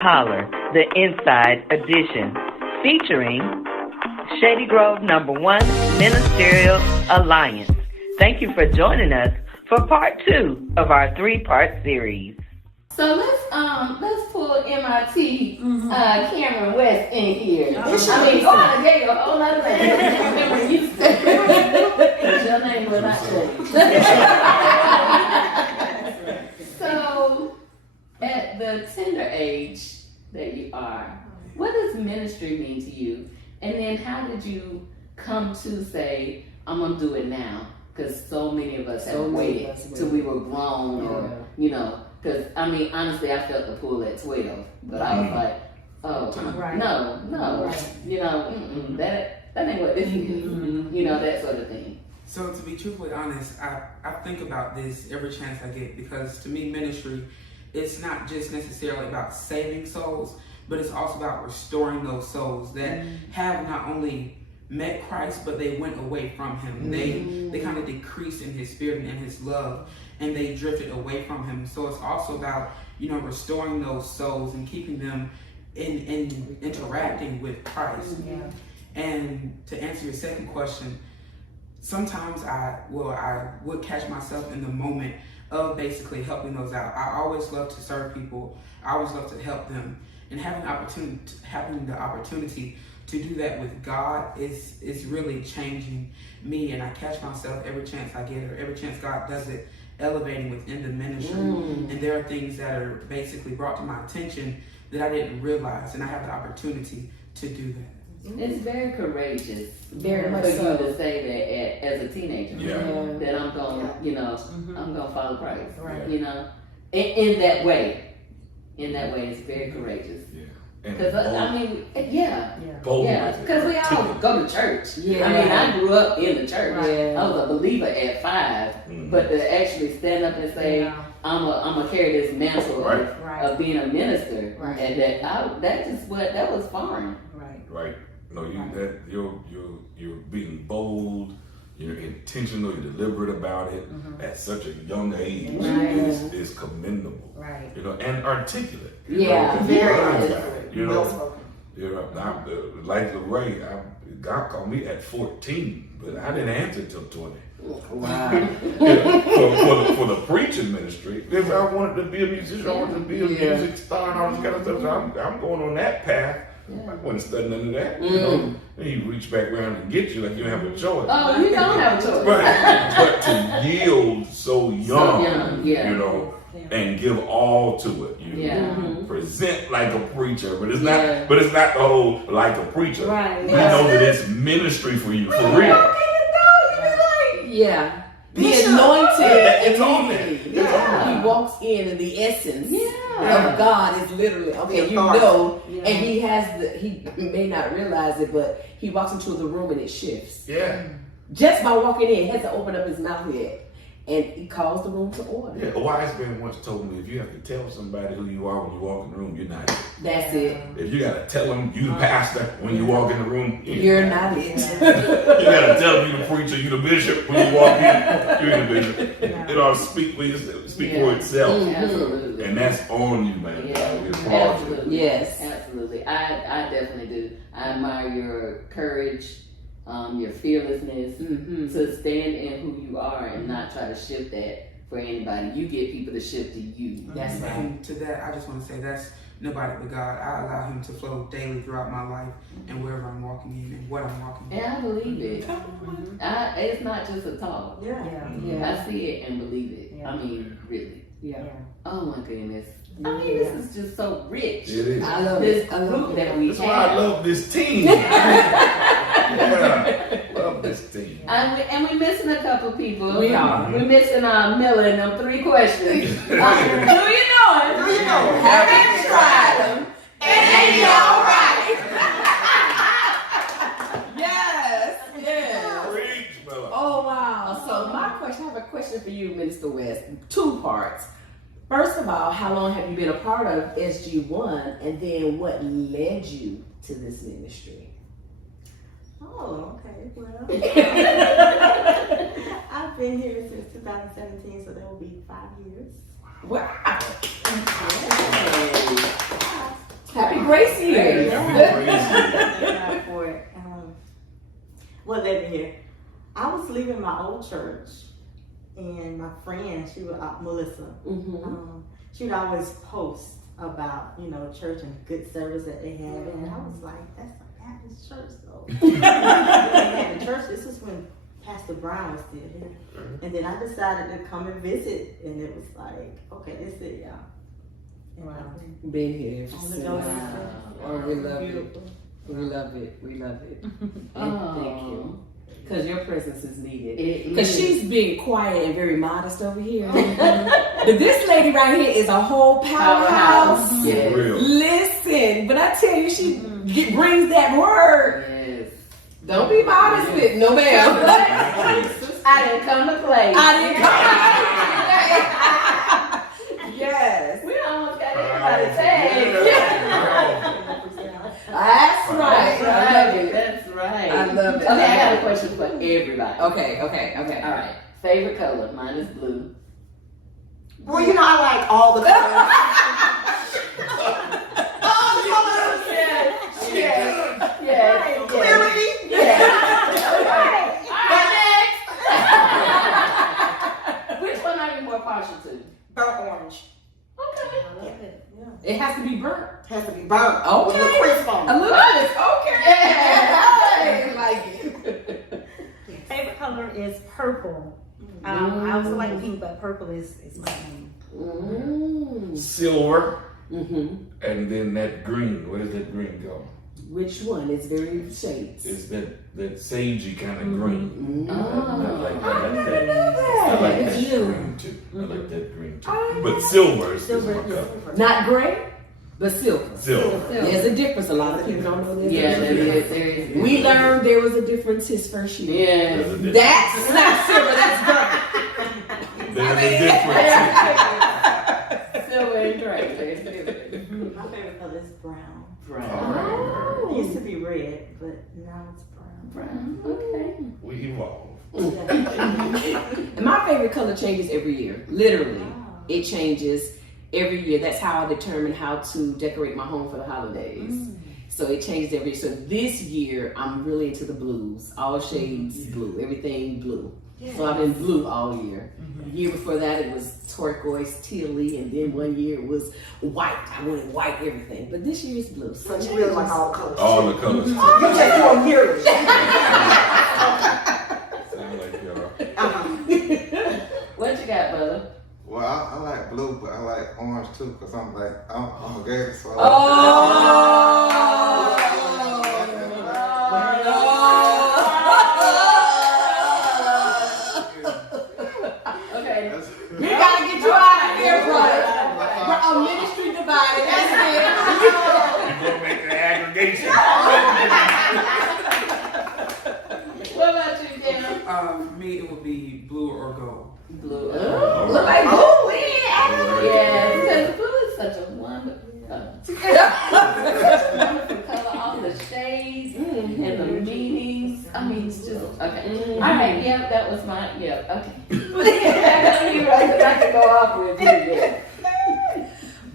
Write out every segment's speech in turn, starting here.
Holler, the Inside Edition, featuring Shady Grove #1 Ministerial Alliance. Thank you for joining us for part 2 of our 3-part series. So let's pull MIT Cameron West in here. Go out and get a whole other name. Your name will not change. So, at the tender age that you are, what does ministry mean to you? And then how did you come to say, I'm going to do it now? Because so many of us have waited till we were grown or, because, honestly, I felt the pull at 12. But I was like, no. That ain't what this is. That sort of thing. So to be truthfully honest, I think about this every chance I get, because to me ministry, it's not just necessarily about saving souls, but it's also about restoring those souls that have not only met Christ, but they went away from him. They kind of decreased in his spirit and his love, and they drifted away from him. So it's also about, restoring those souls and keeping them in interacting with Christ. And to answer your second question, sometimes I would catch myself in the moment of basically helping those out. I always love to serve people. I always love to help them, and having the opportunity to do that with God is really changing me. And I catch myself every chance I get, or every chance God does it, elevating within the ministry. And there are things that are basically brought to my attention that I didn't realize, and I have the opportunity to do that. It's very courageous, very much for so, you to say that as a teenager, that I'm going, I'm going to follow Christ, in that way. In that way, it's very courageous. Because because we all go to church. I grew up in the church. I was a believer at 5, but to actually stand up and say, I'm gonna carry this mantle of being a minister, and that was foreign. Right. No, you're being bold. You're intentional. You're deliberate about it at such a young age. Is commendable. Right. And articulate. Very articulate. Like Ray, God called me at 14, but I didn't answer till 20. Wow. For the preaching ministry, because I wanted to be a musician, I wanted to be a music star and all this kind of stuff. So I'm going on that path. I wasn't studying none of that. Then he reach back around and get you like you don't have a choice. Oh, you don't have a choice. Right. But to yield so young, and give all to it. Present like a preacher, but it's not. But it's not the whole like a preacher. Right. We know that it's ministry for you, for real. The anointing, it's on there. He walks in, and the essence of God is literally and he has he may not realize it, but he walks into the room and it shifts. Just by walking in, he has to open up his mouth yet. And he calls the room to order. A wise man once told me, if you have to tell somebody who you are when you walk in the room, you're not it. That's it. If you got to tell them you the pastor when you walk in the room, you're not it. You got to tell them you the preacher, you the bishop when you walk in, you're the bishop. It ought to speak for itself. Absolutely. And that's on you, man. Absolutely. Yes. Absolutely. I definitely do. I admire your courage. Your fearlessness to stand in who you are and not try to shift that for anybody. You get people to shift to you. That's right. And to that, I just want to say that's nobody but God. I allow him to flow daily throughout my life and wherever I'm walking in and what I'm walking in. And I believe it. It's not just a talk. I see it and believe it. I mean, really. Oh my goodness. This is just so rich. It is. I love this it. group that we have. That's why I love this team. Love this team. And we're missing a couple people. We are. We're missing Miller and them 3 questions. Who you know? Haven't tried them. And ain't you all right? Yes. Preach, brother. Oh, wow. So I have a question for you, Minister West. 2 parts. First of all, how long have you been a part of SG1, and then what led you to this ministry? Oh, okay. Well, I've been here since 2017, so that will be 5 years. Wow. grace years. Yeah, for it. What led me here? I was leaving my old church, and my friend, she was Melissa. She would always post about church and good service that they had, and I was like, that's a Baptist church though. And the church. This is when Pastor Brown was still here, and then I decided to come and visit, and it was like, okay, this is it, y'all. Been here. Oh, we love Beautiful. it. We love it. We love it. Thank you. Because your presence is needed. Because she's being quiet and very modest over here. But this lady right here is a whole powerhouse. Yes. Listen, but I tell you, she brings that word. Yes. Don't be modest with no ma'am. I didn't come to play. Yes. We almost got everybody tagged. That's right. I love it. That's right. I love it. Okay, I got a question for everybody. Okay. All right. Favorite color? Mine is blue. Well, I like all the colors. Yes. Clearly. Which one are you more partial to? Burnt orange. Okay. It has to be burnt. Has to be burnt. Okay. With a crisp on A it. little bit. Okay. I like it. Favorite color is purple. I also like pink, but purple is my name. Silver. Mm-hmm. And then that green. What is that green called? Which one? It's very shades. It's that sagey kind of green. I like I that. never knew I like that. that green too. I like that green too. But silver is my color. Not gray, but silver. Silver. There's a difference. A lot of people don't know this. Yeah, there is. We learned there was a difference his first year. Yeah. There's a difference. That's not silver, that's burnt. There's a difference. Silver and gray. My favorite color is brown. Brown. It used to be red, but now it's brown. Okay. We evolve. And my favorite color changes every year. Literally. It changes every year. That's how I determine how to decorate my home for the holidays. So it changes every year. So this year, I'm really into the blues. All shades blue. Everything blue. So I've been blue all year. The year before that, it was turquoise, teal-y, and then one year it was white. I wanted white everything. But this year it's blue. So you really like all the colors. All the colors. You just doing years. Sound like y'all. What you got, brother? Well, I like blue, but I like orange too, because I'm a gay, so Okay. We gotta get you out of here, brother. We're a ministry divided. That's it. We're gonna make an aggregation. What about you, Kim? For me, it would be blue or gold. Blue. Look like blue. Yeah, because blue is such a wonderful color. Wonderful color, all the shades and the meanings. I mean, it's just okay. All right, yeah, that was my okay. You're right, 'cause I can go off with you.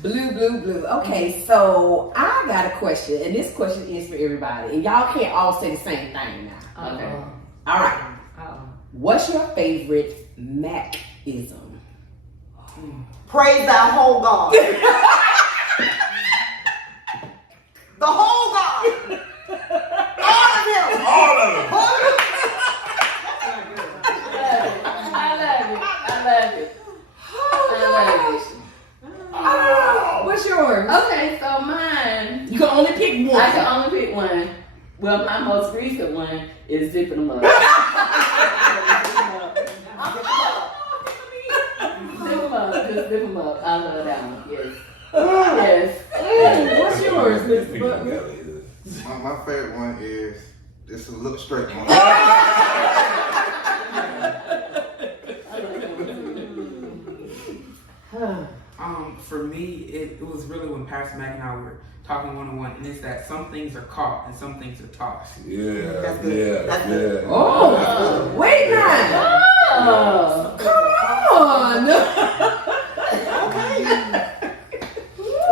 Blue. Okay, so I got a question, and this question is for everybody, and y'all can't all say the same thing now. Okay. All right. What's your favorite Mac-ism? Praise thy whole God. The whole God. All of him. All of them. I love it. What's yours? Okay, so mine. You can only pick one. I can only pick one. Well, my most recent one is zipping them up. Zip them up. I love that one. Yes. What's yours, Miss People Butler? together. my favorite one is this look straight one. For me, it was really when Pastor Mac and I were talking one-on-one, and it's that some things are caught and some things are taught. Yeah. Oh, wait now. Oh. Come on. Okay.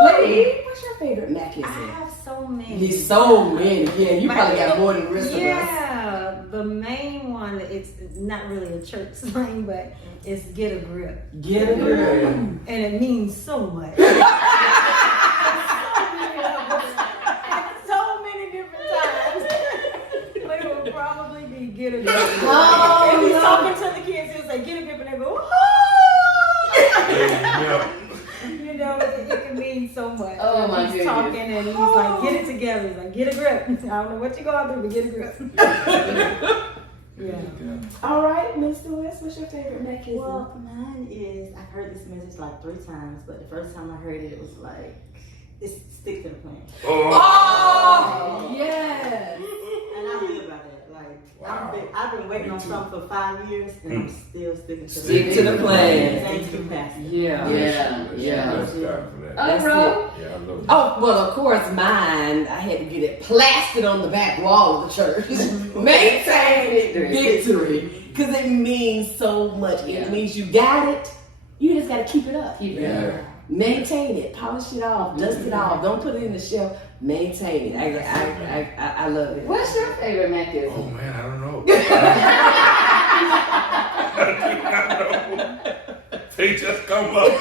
Lady, what's your favorite Mac Mac is I it? have so many. He's so many. Yeah, you probably got more than the rest of us. Yeah, the main one, it's not really a church slang, but it's get a grip. Get a grip. And it means so much. So many different times. But it would probably be get a grip. Oh, If he's no. talking to the kids, he'll say get a grip and they go, oh! Yeah. You know, it can mean so much. Oh, my He's goodness. talking and he's like, get it together. He's like, get a grip. I don't know what you're going through, but get a grip. Yeah. All right, Mr. West, what's your favorite Machism? Well, mine is, I've heard this message like 3 times, but the first time I heard it, it was like, it's stick to the plan. Oh, yes. And I live by that. Like, Wow. I've been waiting Me on too. something for 5 years, and I'm still sticking to Stick to the plan. Thank you, Pastor. Yeah. Bless God for that. That's bro. it. Yeah, I love it. Oh, well, of course, mine, I had to get it plastered on the back wall of the church. Maintain it, victory. Because it means so much. Yeah. It means you got it. You just got to keep it up. Keep it Yeah. up. Maintain it. Polish it off. Dust it off. Don't put it in the shelf. Maintain it. I love it. What's your favorite Oh mechanism? man, I don't know. They just come up.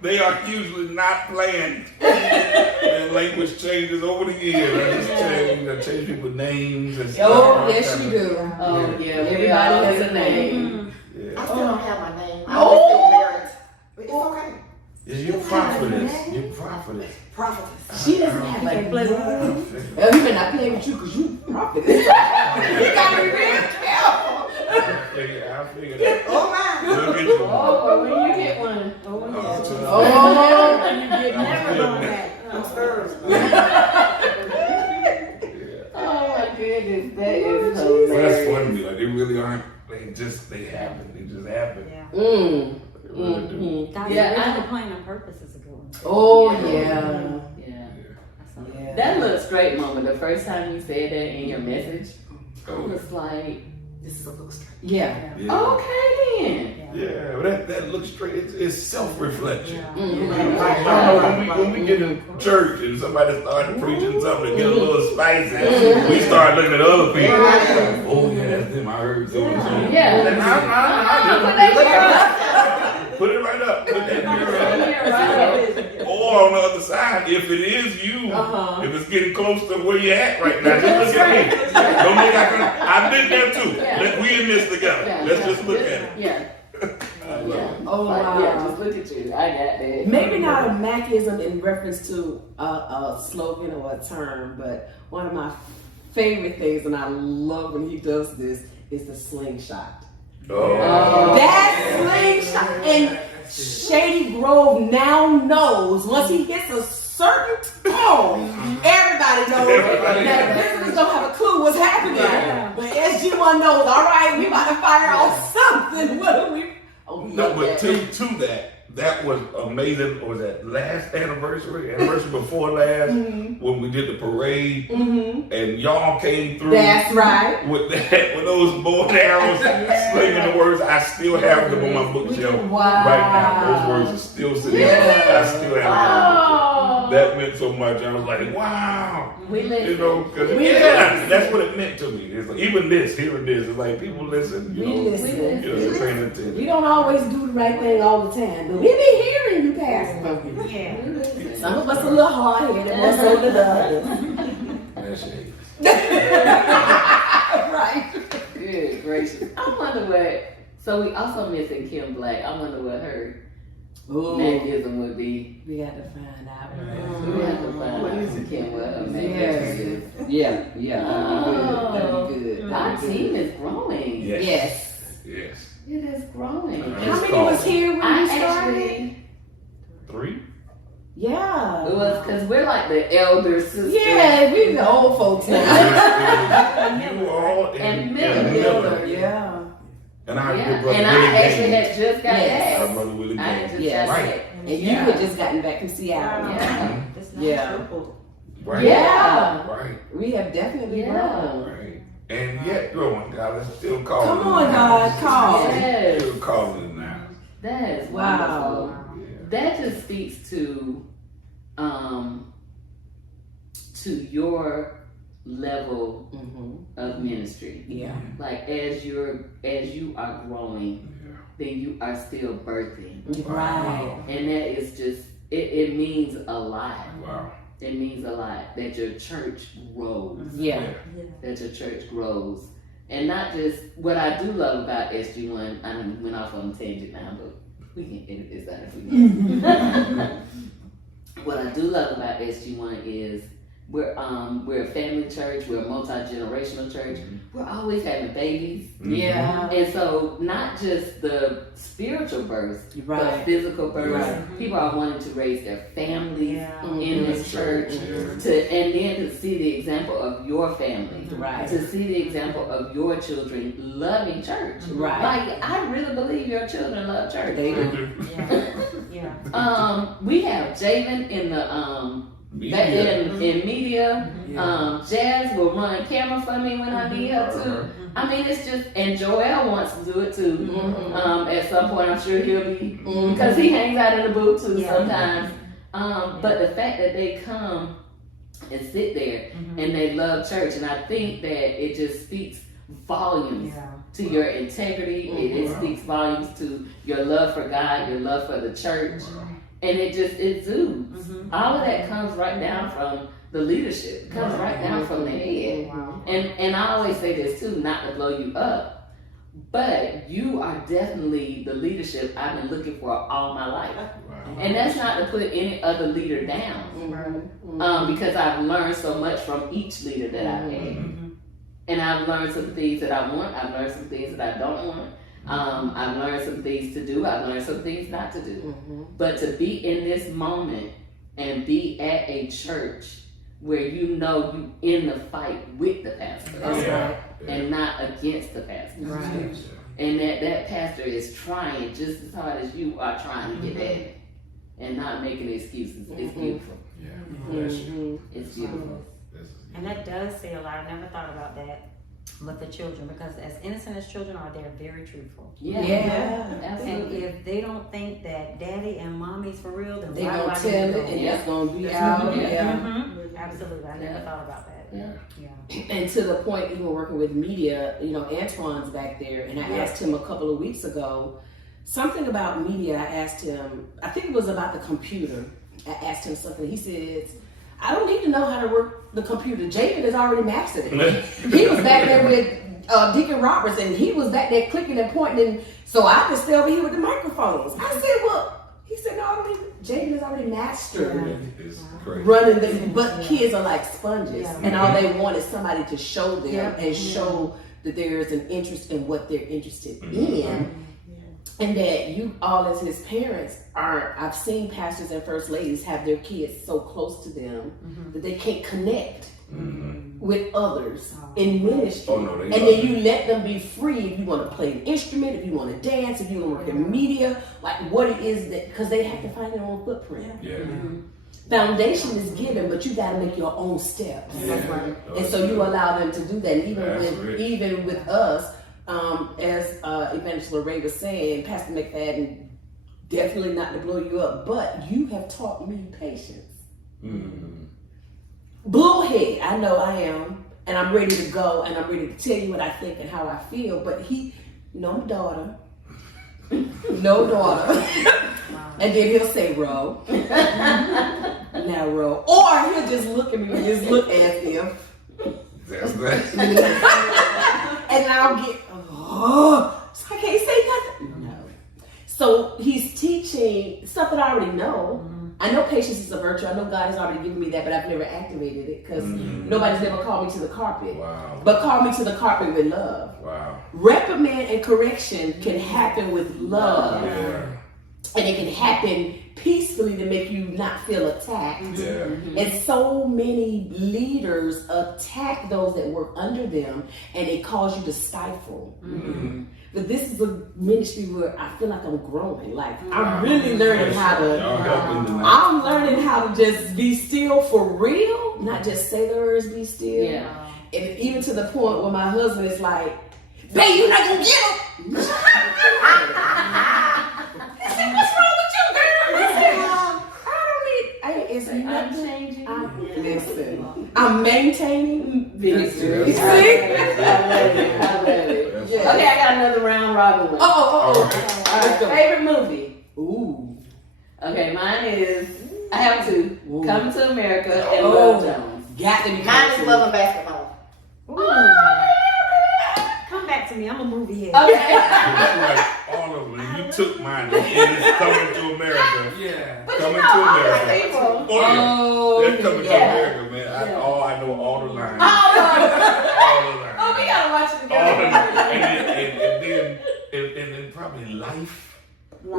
They are usually not planned. Their language changes over the years. I change people's names and stuff. Oh, yes, you do. Oh, yeah. Everybody has a name. Yeah. I still don't have my name. I'm Oh. still married. But it's okay. Yeah, you're prophetess. You're prophetess. Prophetess. She doesn't have a name. Yeah. Well, he may not play with you because you prophet. You gotta be real careful. I figured that. Oh, my. We'll get you. Oh, well, when you get one. Oh, Oh, yeah. You get Never going back. I'm scared. Oh, my goodness. That is Well, that's hilarious. funny to me. Like, they really aren't. They happen. They just happen. Yeah. They really do. God's Yeah, original I- plan and purpose is a good one. Oh, yeah. Yeah. Yeah. That looks great, Mama. The first time you said that in your message, I Oh, was like, This is a little straight. Yeah. yeah. okay then. Yeah, but that looks straight. It's self-reflection. Mhm. When we get in church and somebody starts preaching something that get a little spicy, we start looking at other people. Oh yeah, that's them. I heard so and so. Yeah. Then put it right up. Put that mirror up. Or on the other side, if it is you, if it's getting close to where you're at right now, just look at me. Don't think I've been there too. We in this together. Let's just look at it. Yeah. I love it. Oh, Like, wow. yeah, just look at you. I got that. Maybe not a Machism in reference to a slogan or a term, but one of my favorite things, and I love when he does this, is the slingshot. Oh. That slingshot. And Shady Grove now knows once he hits a certain tone, everybody knows. Everybody Now, the knows. visitors don't have a clue what's happening. Yeah. But SG1 knows, all right, we about to fire off something. What are we? Oh, we No, love but that. to that was amazing. Was that last anniversary before last, when we did the parade, and y'all came through That's right. with those bow and arrows, slinging the words. I still have them on my bookshelf Wow. right now. Those words are still sitting there. I still have them. Oh. That meant so much. I was like, wow. We listen. You know, cause that's what it meant to me. It's like, even this, hearing this, it's like people listen. You We know, listen. they're paying attention. We don't always do the right thing all the time, but we be hearing you, Pastor. Yeah. Some of us a little hard-headed, more so than others. That's it. Right. Good gracious. I wonder what. So we also missing Kim Black. I wonder what her Ooh, mechanism would be. we got to find out. We have to find out from Kim what her mechanism is. Yeah, that'd be good. Our team is growing. Yes. Yes. It is growing. How many was here when I you started? actually, 3? Yeah. it was because we're like the elder sister. Yeah, we the old folks now. You all And Miller. Miller, yeah. And our Yeah, good brother and Willie I actually Gaines. had just got Yes. Our back. brother Willie I had Gaines. just Yes. got Right. back. And you Yeah. had just gotten back from Seattle. Yeah. It's not Yeah. triple. Right. Yeah. Right. We have definitely Yeah. grown. Right. And yet growing, God is still calling. Come on, God, call. Yes. Still calling it now. That is Wow. wonderful. Yeah. That just speaks to to your level of ministry. Yeah. Like as you are growing, then you are still birthing. Right. And that is just it means a lot. Wow. It means a lot that your church grows. Yeah. That your church grows. And not just what I do love about SG1, I went off on a tangent now, but we can edit this out if we want. What I do love about SG1 is we're a family church, we're a multi-generational church. We're always having babies. Yeah. And so not just the spiritual birth, Right. but physical birth. Right. People are wanting to raise their families in this church. Yeah. And then to see the example of your family. Right. To see the example of your children loving church. Right. Like, I really believe your children love church. They do. We have Javen in the in media. Jazz will run camera for me when I need her to. I mean, it's just, and Joel wants to do it too. At some point, I'm sure he'll be, because he hangs out in the booth too sometimes. But the fact that they come and sit there and they love church, and I think that it just speaks volumes to your integrity. It speaks volumes to your love for God, your love for the church. And it exudes. All of that comes right down from the leadership. It comes right down from the head. And I always say this too, not to blow you up, but you are definitely the leadership I've been looking for all my life. And that's not to put any other leader down, because I've learned so much from each leader that I've had. And I've learned some things that I want, I've learned some things that I don't want. I've learned some things to do, I've learned some things not to do. But to be in this moment and be at a church where you know you in the fight with the pastor and not against the pastor. And that pastor is trying just as hard as you are trying to get at it and not making excuses. It's beautiful. It's beautiful. And that does say a lot. I never thought about that with the children, because as innocent as children are, they're very truthful. Absolutely. And if they don't think that daddy and mommy's for real, then They're going to tell it, and it's going to be out. Absolutely. I never thought about that. And to the point, even working with media, Antoine's back there, and I asked him a couple of weeks ago something about media. I asked him, I think it was about the computer. I asked him something. He says, I don't need to know how to work the computer. Jaden has already mastered it. He was back there with Deacon Roberts, and he was back there clicking and pointing, and so I just stay over here with the microphones. I said, well, he said, no, I don't need. Jaden has already mastered running the, but kids are like sponges, and all they want is somebody to show them and show that there is an interest in what they're interested in. And that you all as his parents I've seen pastors and first ladies have their kids so close to them that they can't connect with others in ministry. And then you let them be free if you want to play an instrument, if you want to dance, if you want to work in media, like what it is that, because they have to find their own footprint. Foundation is given, but you got to make your own steps. And so you allow them to do that. And even with us, as Evangelist Lorraine was saying, Pastor McFadden, definitely not to blow you up, but you have taught me patience. Bullhead, I know I am, and I'm ready to go, and I'm ready to tell you what I think and how I feel, but no daughter. And then he'll say, Ro. Now, Ro. Or he'll just look at me and just look as if. That's that. And I'll get, so I can't say nothing. No. So he's teaching stuff that I already know. I know patience is a virtue. I know God has already given me that, but I've never activated it because nobody's ever called me to the carpet. But called me to the carpet with love. Reprimand and correction can happen with love. And it can happen peacefully to make you not feel attacked. And so many leaders attack those that work under them, and it causes you to stifle. But this is a ministry where I feel like I'm growing. Like I'm really learning how to. I'm learning how to just be still for real, not just say the words, be still. And even to the point where my husband is like, "Babe, you're not gonna get him." He said, "What's wrong with you, girl?" I said, "I don't need. It's I'm changing. Listen, I'm maintaining victory. I love it. Yeah. Okay, I got another round robin one. Oh. All right, favorite movie. Ooh. Okay, mine is, I have two. Coming to America and Oh. Love Jones. Got to be Mine is Coming Love and Basketball. Come back to me. I'm a movie head. Okay. Like all of them. You took mine. And it's Coming to America. Yeah. Coming to America. People. Oh, yeah. Oh, They're Coming to yeah. America, man. I know all the lines. Oh, All the lines. we gotta watch it All the together. and then probably Life. Oh.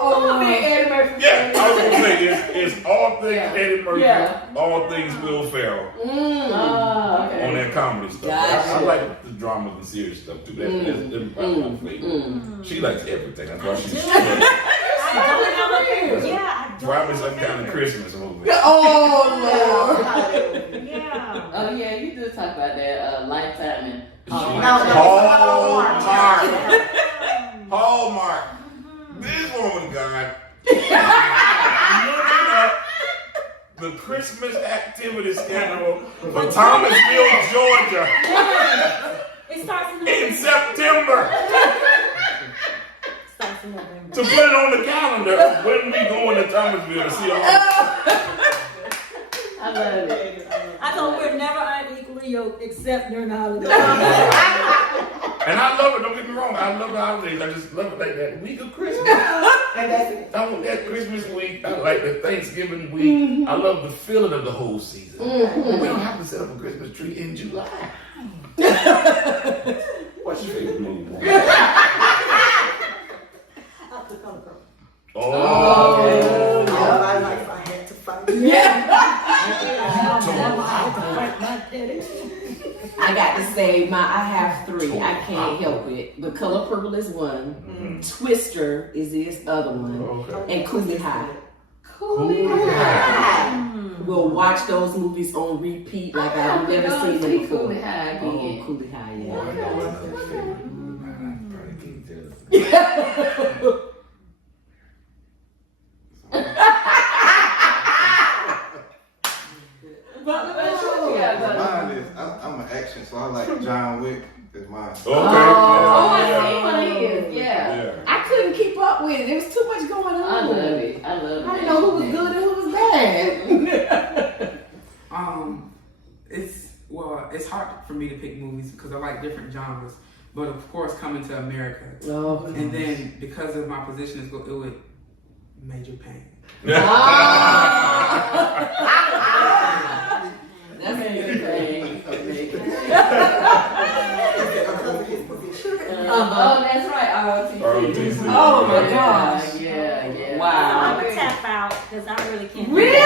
I'm a big Eddie Murphy. Yeah, I was gonna say it's all things Eddie Murphy, Yeah. all things Will Ferrell Oh, okay. on that comedy stuff. Gotcha. I like the drama and serious stuff too. That's probably my favorite. She likes everything. That's why she's probably some kind of Christmas movie. Oh, Yeah. Oh yeah, you do talk about that Lifetime and Hallmark. This woman, God. Looking up the Christmas activity schedule for Thomasville, Georgia It starts in September. Starts in November. To put it on the calendar when we going to Thomasville to see all. I love it. I thought we're never unequally yoked except during the holidays. And I love it, don't get me wrong, I love the holidays, I just love it like that week of Christmas. I want that Christmas week, I like the Thanksgiving week, I love the feeling of the whole season. We don't have to set up a Christmas tree in July. What's your favorite movie? Oh, All my life I had to fight. I got to say, I have three. I can't help it. The Color Purple is one. Twister is this other one. Okay. And Cooley High. Cooley High. We'll watch those movies on repeat like I've never seen them before. Cooley High again. Oh, Cooley High, Boy, I yeah. know another favorite movie. I probably can't tell. Mine is, I'm an action, so I like John Wick. Is mine. Okay. Oh, I see one of his. Yeah. I couldn't keep up with it. There was too much going on. I love it. I love it. I didn't know who was good and who was bad. It's hard for me to pick movies because I like different genres. But of course, Coming to America. Oh, And then because of my position, it would Major Pain. That's a good thing. Oh, that's right. ROTC. Oh my gosh. Yeah. Wow. I'm gonna tap out because I really can't. Really?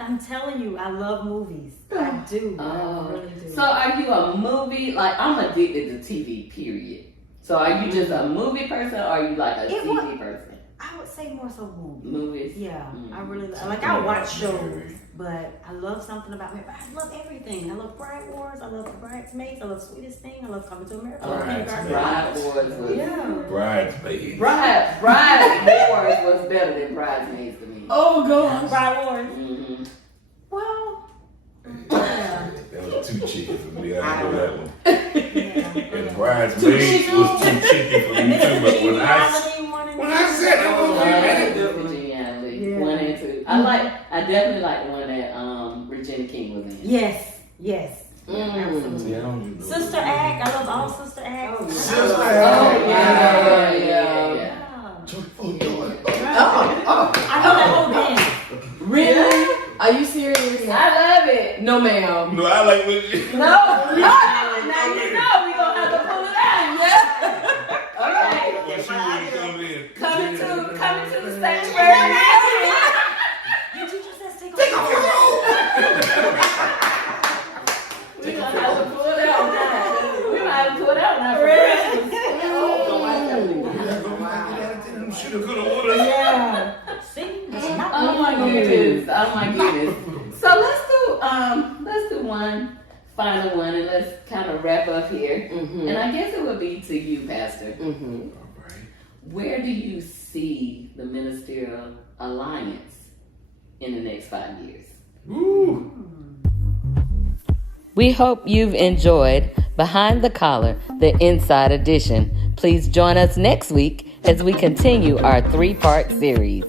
I'm telling you, I love movies. I do. I really do. So are you a movie? Like, I'm addicted to TV, period. So are you just a movie person or are you like a TV person? I would say more so movies. Movies? Yeah, I really like. I watch shows, but I love something about me. But I love everything. I love Bride Wars. I love Bridesmaids. I love Sweetest Thing. I love Coming to America. I love Kindergarten. Bride Wars was Bridesmaids. Bride Wars was better than Bridesmaids to me. Oh, gosh. Bride Wars. Mm-hmm. Well, That was too cheeky for me. I didn't know that one. yeah. And Bridesmaids was too cheeky for me too. But when I said that Virginia, 1 and 2. I definitely like the one that Regina King was in. Yes. Absolutely. I don't even know. Sister Act. I love all Sister Acts. Sister Act. Yeah. I know that whole band. Really? Are you serious? I love it. No, ma'am. No, I like what you. No. Now you know we gonna have to pull it out. Yeah. Okay. When she would come in. Coming to the sanctuary. Your teacher says take Take off your robe. We gonna have to pull it out now. We gonna have to pull it out now for Christmas. Shoulda, coulda, woulda. Yeah. See? Oh my goodness. So let's do one final one and let's kind of wrap up here, and I guess it would be to you, Pastor. All right. Where do you see the Ministerial Alliance in the next 5 years? Woo. We hope you've enjoyed Behind the Collar, the Inside Edition. Please join us next week as we continue our 3-part series.